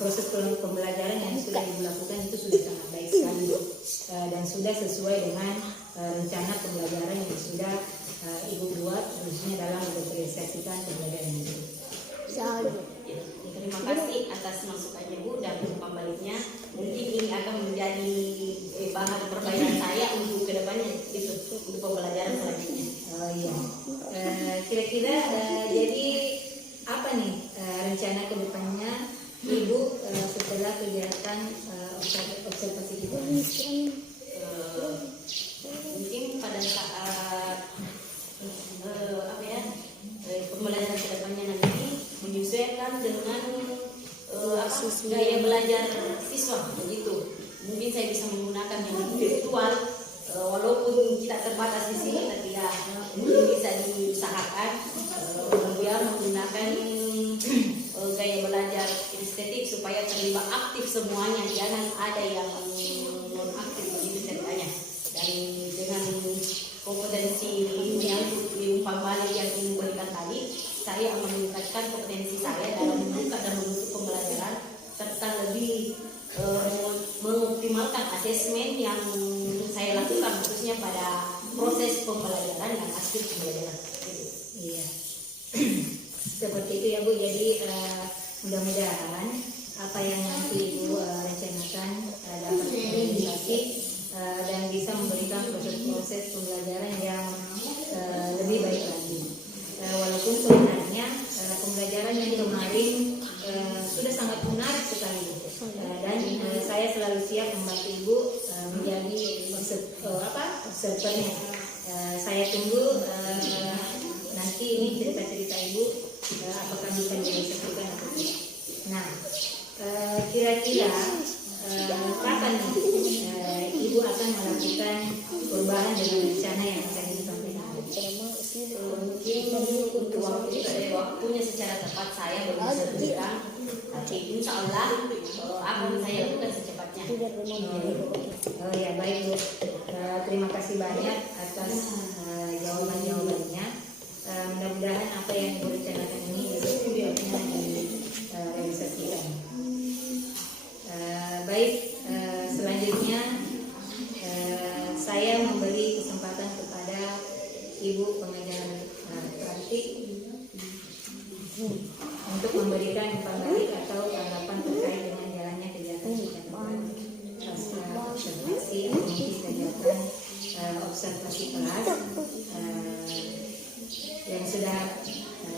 proses pembelajaran yang sudah Ibu lakukan itu sudah sangat baik sekali dan sudah sesuai dengan rencana pembelajaran yang sudah Ibu buat, khususnya dalam mensosialisasikan pembelajaran itu. Terima kasih atas masukannya Bu, dan umpan baliknya mungkin ini akan menjadi bahan perbaikan saya untuk kedepannya itu untuk pembelajaran selanjutnya. Oh iya, kira-kira jadi apa nih rencana kedepannya Ibu setelah kegiatan observasi kita? Mungkin pada saat pembelajaran kedepannya nanti menyesuaikan dengan gaya belajar siswa begitu. Mungkin saya bisa menggunakan yang virtual, walaupun kita terbatas di sini, tapi ya mungkin bisa diusahakan biar menggunakan gaya belajar estetik supaya terlibat aktif semuanya, jangan ada yang non aktif begitu ceritanya. Dan dengan kompetensi yang diumpan balik yang Ibu berikan tadi, saya akan meningkatkan kompetensi saya dalam membuka dan menutup pembelajaran, serta lebih mengoptimalkan asesmen yang saya lakukan, khususnya pada proses pembelajaran dan akhir pembelajaran. Iya, seperti itu ya Bu. Jadi mudah-mudahan apa yang nanti Ibu rencanakan dapat terrealisasi dan bisa memberikan proses-proses pembelajaran yang lebih baik lagi. Walaupun sebenarnya pembelajaran yang kemarin sudah sangat menarik sekali, dan saya selalu siap membantu Ibu menjadi observernya. Saya tunggu nanti ini cerita-cerita Ibu apakah bisa direalisasikan atau tidak. Nah, kira-kira kapan nih Ibu akan melakukan perubahan dengan rencana yang akan disampaikan? Mungkin untuk waktunya secara tepat saya belum bisa berikan, tapi insya Allah akan saya lakukan secepatnya. Oh ya, baik Bu. Terima kasih banyak atas jawaban-jawabannya. Mudah-mudahan apa yang Ibu rencanakan ini bisa direalisasikan. Baik, selanjutnya saya memberi kesempatan kepada Ibu pengajar pelajaran praktik untuk memberikan umpan balik atau tanggapan terkait dengan jalannya kegiatan pasca observasi atau mungkin kegiatan observasi kelas yang sudah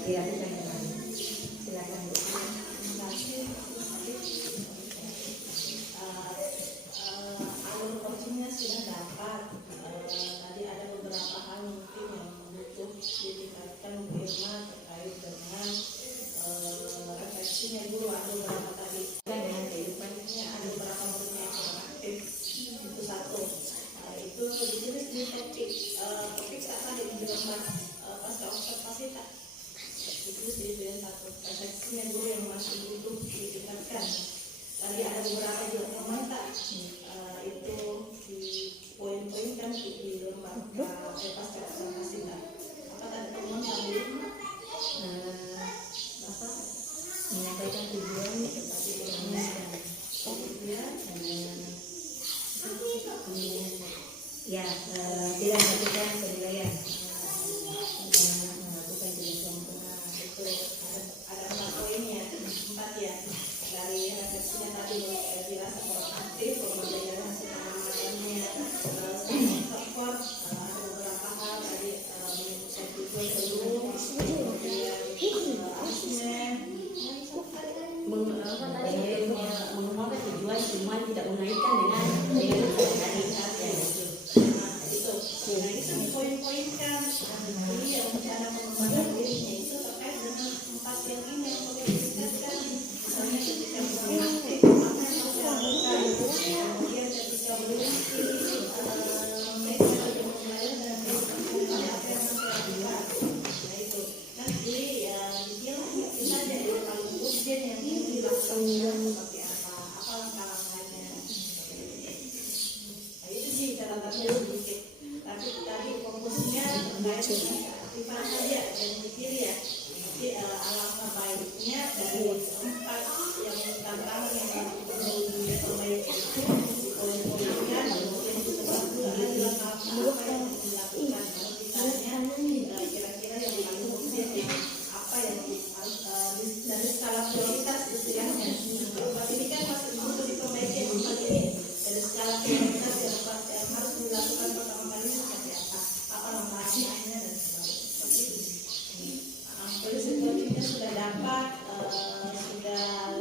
dilakukan kemarin. Silakan Bu. Alur coachingnya sudah dapat. Tadi ada beberapa hal mungkin yang butuh ditingkatkan Bu Irma terkait dengan refleksinya guru. Ada beberapa tadi Dengan kehidupannya ada beberapa murid yang kurang aktif. Itu satu. Itu ditulis di topik apa di lembar pasca observasi tak. Itu yang satu. Refleksinya guru yang masih butuh ditingkatkan. Tadi ada beberapa juga komentar. Itu di poin-poin kan di lembar pasca observasi tak. Apa tadi komentar Bu? menyampaikan tujuan seperti ya tidak melakukan penilaian melakukan penilaian Itu ada 4 poinnya, 4 ya. Dari refleksinya tadi dirasa kurang aktif, pembelajaran hasil pengamalannya support, ada beberapa hal tadi saya tujuan belum, kemudian asesmen. mengapa tujuan cuma tidak menaikkan dengan tadi ya itu. Nah itu poin-poin kan. Jadi yang rencana pengembangan dirinya itu terkait dengan 4 yang ini yang perlu ditingkatkan. Misalnya ketika belum aktif, apa yang harus dilakukan. Kemudian ketika belum mereka lagi memulai dengan kehidupan apa yang harus dilakukan. Nah itu nanti ya dibilang itu saja ya kalau urgen yang ingin dilakukan seperti apa langkah-langkahnya. Nah itu sih catatannya sedikit. Tapi tadi fokusnya terkait dengan keaktifan saja dan mikir ya. Jadi alangkah baiknya dari 4 yang tantangan yang perlu diperbaiki itu dipoin-poinkan, kemudian disebutkan langkah-langkah apa yang dilakukan. Kalau ditanya kira-kira yang paling urgent yang apa yang harus dari skala prioritas istilahnya. Obat ini kan masih butuh diperbaiki obat ini dari skala prioritas yang harus dilakukan pertama kali seperti apa langkahnya dan seperti itu. Polisi coachingnya sudah dapat, sudah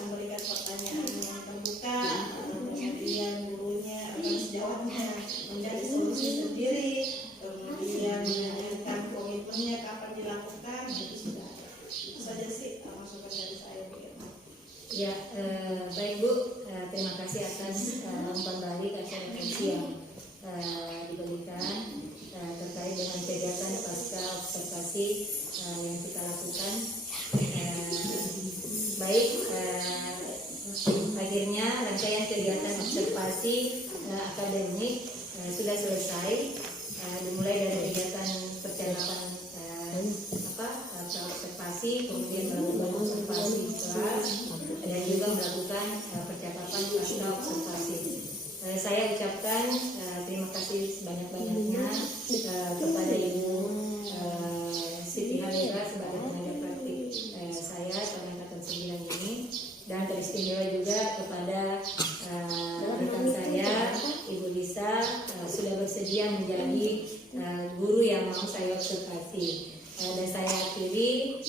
memberikan pertanyaan yang terbuka, kemudian gurunya akan sejawabnya mencari solusi sendiri, kemudian menanyakan komitmennya kapan dilakukan, itu sudah. Itu saja sih masukan dari saya. ya. Baik Bu, terima kasih atas umpan balik atas refleksi yang diberikan terkait dengan kegiatan pasca observasi yang kita lakukan. Baik, akhirnya rangkaian kegiatan observasi akademik sudah selesai, dimulai dari kegiatan percakapan observasi, kemudian melakukan observasi kelas dan juga melakukan percakapan pasca observasi. Saya ucapkan terima kasih sebanyak-banyaknya kepada Ibu Siti Hamira sebagai tenaga praktik saya pada angkatan 9 ini, dan teristimewa juga kepada rekan saya Ibu Lisa sudah bersedia menjadi guru yang mau saya observasi. Dan saya akhiri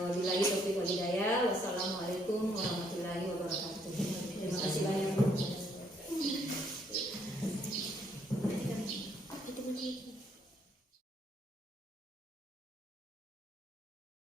wabillahi taufiq wal hidayah. Wassalamualaikum warahmatullahi wabarakatuh. Terima kasih banyak.